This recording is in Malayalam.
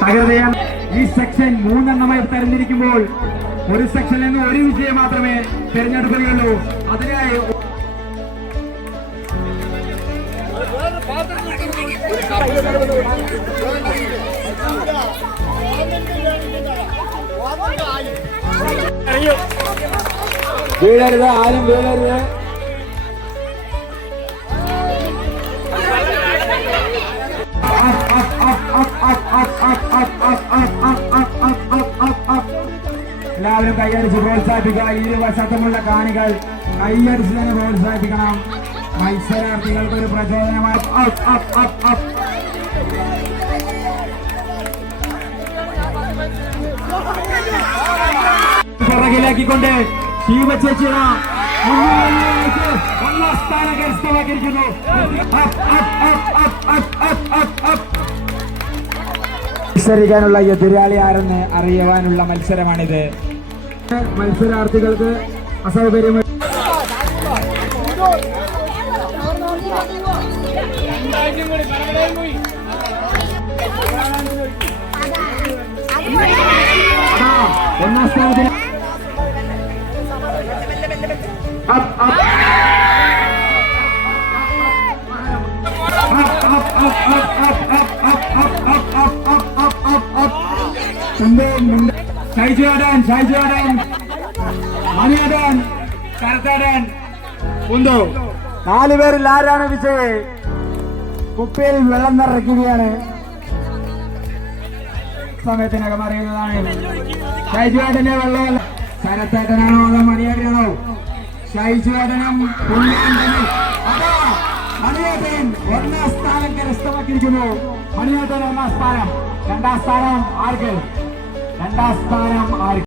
തകൃതയാൻ ഈ സെക്ഷൻ മൂന്നെണ്ണമായി തരംതിരിക്കുമ്പോൾ ഒരു സെക്ഷനിൽ നിന്ന് ഒരു വിജയം മാത്രമേ തിരഞ്ഞെടുക്കുകയുള്ളൂ. അതിനായി വീഴരുത് ആരും വീഴരുത് എല്ലാവരും കൈയടിച്ച് പ്രോത്സാഹിപ്പിക്കുക. ഇരുവശത്തുമുള്ള കാണികൾ കൈയടിച്ച് തന്നെ പ്രോത്സാഹിപ്പിക്കണം. മത്സരാർത്ഥികൾക്ക് ഒരു പ്രചോദനമായി. പുറകിലാക്കിക്കൊണ്ട് ഒന്നാം സ്ഥാനം മത്സരിക്കാനുള്ള എതിരാളി ആരെന്ന് അറിയുവാനുള്ള മത്സരമാണിത്. മത്സരാർത്ഥികൾക്ക് അസൗകര്യം up, up, up, up, up, up, കുന്തു നാല് പേരിൽ ആരാണ് വിജയ്? കുപ്പിയിൽ വെള്ളം നിറയ്ക്കുകയാണ്. സമയത്തിനകം അറിയുന്നതാണ്. ഷൈജുവേട്ടന്റെ വെള്ളം ശരത്തേട്ടനാണോ അതോ മണിയേട്ടനാണോ ഷൈജുവേട്ടനും മണിയേട്ടൻ ഒന്നാം സ്ഥാനം കരസ്ഥമാക്കിയിരിക്കുന്നു മണിയേട്ടൻ ഒന്നാം സ്ഥാനം. രണ്ടാം സ്ഥാനം ആർക്ക്? രണ്ടാം സ്ഥാനം ആർക്ക്?